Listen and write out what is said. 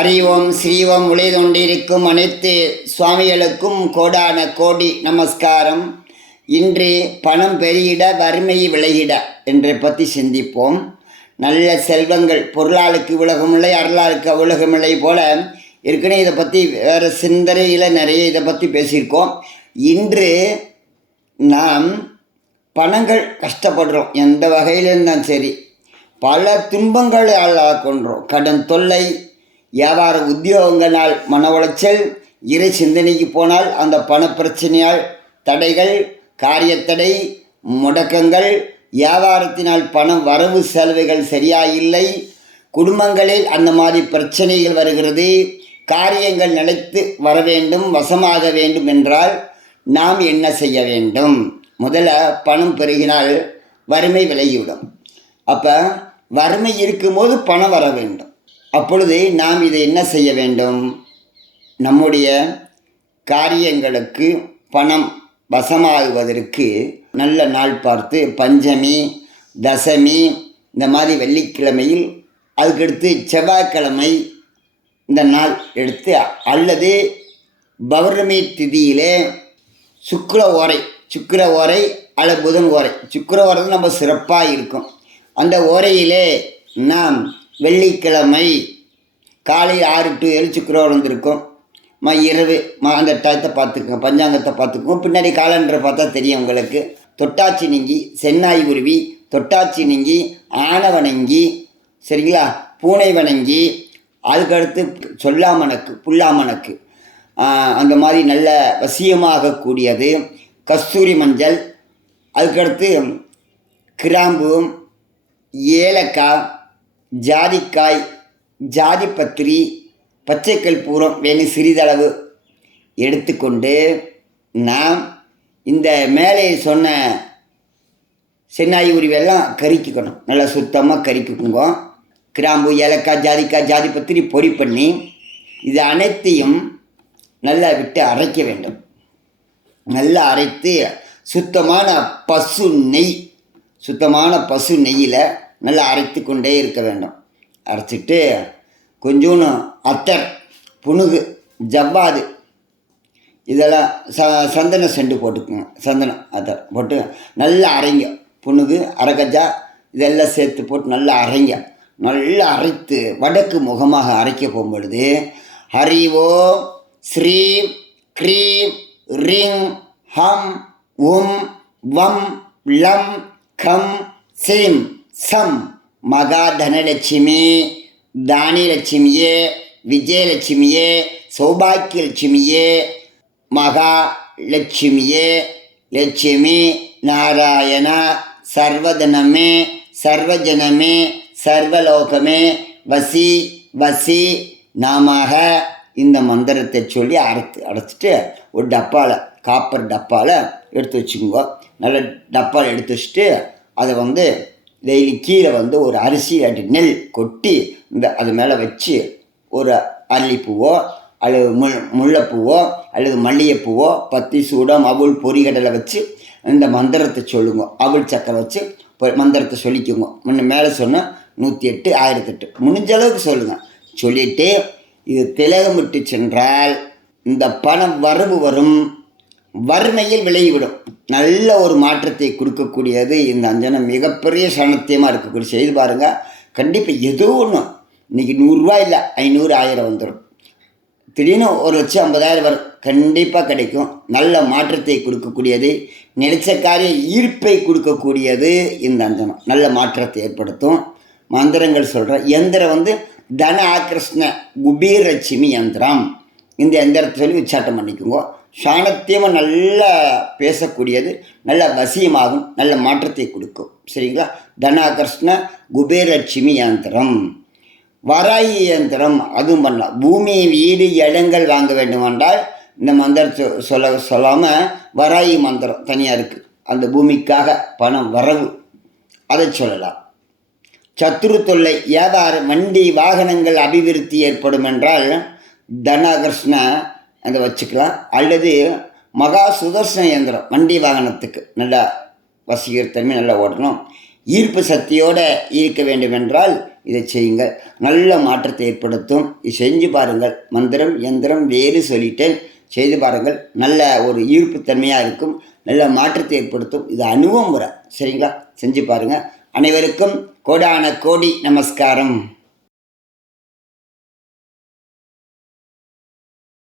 அறிவோம் ஸ்ரீவம் உழைதொண்டிருக்கும் ஒளிதொண்டிருக்கும் அனைத்து சுவாமிகளுக்கும் கோடான கோடி நமஸ்காரம். இன்று பணம் பெருகிட வறுமை விலகிட என்றை பற்றி சிந்திப்போம். நல்ல செல்வங்கள் பொருளாளுக்கு உலகமில்லை அருளாளுக்கு உலகமில்லை போல ஏற்கனவே இதை பற்றி வேறு சிந்தனையில் நிறைய இதை பற்றி பேசியிருக்கோம். இன்று நாம் பணங்கள் கஷ்டப்படுறோம் எந்த வகையில் இருந்தாலும் சரி. பல துன்பங்களை ஆளாக்கொன்றோம் கடன் தொல்லை வியாபார உத்தியோகங்களால் மன உளைச்சல் இரு சிந்தனைக்கு போனால் அந்த பண பிரச்சனையால் தடைகள் காரியத்தடை முடக்கங்கள் வியாபாரத்தினால் பணம் வரவு செலவுகள் சரியாக இல்லை குடும்பங்களில் அந்த மாதிரி பிரச்சனைகள் வருகிறது காரியங்கள் நிலைத்து வர வேண்டும் வசமாக வேண்டும் என்றால் நாம் என்ன செய்ய வேண்டும்? முதல்ல பணம் பெருகினால் வறுமை விலகிவிடும். அப்போ வறுமை இருக்கும்போது பணம் வர வேண்டும். அப்பொழுது நாம் இதை என்ன செய்ய வேண்டும்? நம்முடைய காரியங்களுக்கு பணம் வசமாகுவதற்கு நல்ல நாள் பார்த்து பஞ்சமி தசமி இந்த மாதிரி வெள்ளிக்கிழமையில் அதுக்கடுத்து செவ்வாய்க்கிழமை இந்த நாள் எடுத்து அல்லது பௌர்ணமி திதியிலே சுக்கர ஓரை சுக்கர ஓரை அல்லது புதன் ஓரை. சுக்கர ஓரை நம்ம சிறப்பாக இருக்கும். அந்த ஓரையிலே நாம் வெள்ளிக்கிழமை காலை ஆறு டு ஏழு சுக்கிரவாரம் வந்திருக்கும். ம இரவு ம அந்த டயத்தை பார்த்துக்கோங்க பஞ்சாங்கத்தை பார்த்துக்குவோம் பின்னாடி காலண்டரை பார்த்தா தெரியும் உங்களுக்கு. தொட்டாச்சி நீங்கி சென்னாய் உருவி தொட்டாச்சி நீங்கி ஆனை வணங்கி சரிங்களா? பூனை வணங்கி அதுக்கடுத்து சொல்லாமணக்கு புல்லாமணக்கு. அந்த மாதிரி நல்ல வசியமாக கூடியது கஸ்தூரி மஞ்சள் அதுக்கடுத்து கிராம்பு ஏலக்காய் ஜாதிக்காய் ஜாதிப்பத்திரி பச்சைக்கல் பூரம் வேணும் சிறிதளவு எடுத்துக்கொண்டு நாம் இந்த மேலே சொன்ன சென்னாய் உரிவெல்லாம் கறிக்கிக்கணும் நல்லா சுத்தமாக கறிக்குங்க கிராம்பு ஏலக்காய் ஜாதிக்காய் ஜாதிப்பத்திரி பொடி பண்ணி இது அனைத்தையும் நல்லா விட்டு அரைக்க வேண்டும். நல்லா அரைத்து சுத்தமான பசு நெய் சுத்தமான பசு நெய்யில் நல்லா அரைத்து கொண்டே இருக்க வேண்டும். அரைச்சிட்டு கொஞ்சோன்னு அத்தர் புணுகு ஜவ்வாது இதெல்லாம் ச சந்தன செண்டு போட்டுக்குங்க. சந்தனம் அத்தர் போட்டு நல்லா அரைங்க. புணுகு அரகஜா இதெல்லாம் சேர்த்து போட்டு நல்லா அரைங்க. நல்லா அரைத்து வடக்கு முகமாக அரைக்க போகும்பொழுது ஹரி ஓம் ஸ்ரீம் க்ரீம் ரிங் ஹம் உம் வம் லம் கம் சிம் சம் மகா தனலட்சுமி தானியலட்சுமியே விஜயலட்சுமியே சௌபாக்கியலட்சுமியே மகா லட்சுமியே லட்சுமி நாராயண சர்வதனமே சர்வஜனமே சர்வலோகமே வசி வசி நாமாக. இந்த மந்திரத்தை சொல்லி அரைத்து அடைச்சிட்டு ஒரு டப்பாவில் காப்பர் டப்பாவில் எடுத்து வச்சுக்கோங்க. நல்ல டப்பாவில் எடுத்து வச்சுட்டு அதை வந்து டெய்லி கீழே வந்து ஒரு அரிசி அடி நெல் கொட்டி இந்த அது மேலே வச்சு ஒரு அல்லிப்பூவோ அல்லது முள் முல்லைப்பூவோ அல்லது மல்லிகைப்பூவோ பத்தி சூடம் அவுள் பொறிகடலை வச்சு இந்த மந்திரத்தை சொல்லுங்க. அவுள் சக்கரை வச்சு மந்திரத்தை சொல்லிக்கோங்க. முன்ன மேலே சொன்னால் நூற்றி எட்டு ஆயிரத்தெட்டு முடிஞ்ச அளவுக்கு சொல்லுங்கள் சொல்லிட்டு இது திலகமிட்டு சென்றால் இந்த பணம் வரவு வரும். வறுமையில் விளைவிடும். நல்ல ஒரு மாற்றத்தை கொடுக்கக்கூடியது இந்த அஞ்சனம். மிகப்பெரிய சனத்தியமாக இருக்கக்கூடிய செய்து பாருங்கள் கண்டிப்பாக ஏதோ ஒன்று இன்றைக்கி நூறுரூவா இல்லை ஐநூறு ஆயிரம் வந்துடும் திடீர்னு ஒரு லட்சம் ஐம்பதாயிரம் வரும். கண்டிப்பாக கிடைக்கும். நல்ல மாற்றத்தை கொடுக்கக்கூடியது. நினைச்ச காரிய ஈர்ப்பை கொடுக்கக்கூடியது இந்த அஞ்சனம். நல்ல மாற்றத்தை ஏற்படுத்தும். மந்திரங்கள் சொல்கிறேன் எந்திரம் வந்து தன ஆகிருஷ்ண குபீரட்சுமி யந்திரம் இந்த எந்திரத்தை சொல்லி உச்சாட்டம் பண்ணிக்கோங்க. சாணத்தியமாக நல்லா பேசக்கூடியது நல்ல வசியமாகும் நல்ல மாற்றத்தை கொடுக்கும். சரிங்களா? தனாகர்ஷ்ண குபேரட்சுமி யந்திரம். வராயி யந்திரம் அதுவும் பண்ணலாம். பூமி வீடு இடங்கள் வாங்க வேண்டுமென்றால் இந்த மந்திரத்தை சொல்ல சொல்லாமல் வராயி மந்திரம் தனியாக இருக்குது அந்த பூமிக்காக பணம் வரவு அதை சொல்லலாம். சத்துரு தொல்லை வியாபாரம் வண்டி வாகனங்கள் அபிவிருத்தி ஏற்படும் என்றால் தனாகிருஷ்ண அதை வச்சுக்கலாம். அல்லது மகா சுதர்சன இயந்திரம் வண்டி வாகனத்துக்கு நல்லா வசீகரத்தன்மை நல்லா ஓடணும் ஈர்ப்பு சக்தியோடு ஈர்க்க வேண்டும் என்றால் இதை செய்யுங்கள். நல்ல மாற்றத்தை ஏற்படுத்தும். இது செஞ்சு பாருங்கள். மந்திரம் எந்திரம் வேறு சொல்லிட்டேன். செய்து பாருங்கள். நல்ல ஒரு ஈர்ப்பு தன்மையாக இருக்கும். நல்ல மாற்றத்தை ஏற்படுத்தும். இது அனுபவம் முறை. சரிங்களா? செஞ்சு பாருங்கள் அனைவருக்கும் கோடான கோடி நமஸ்காரம்.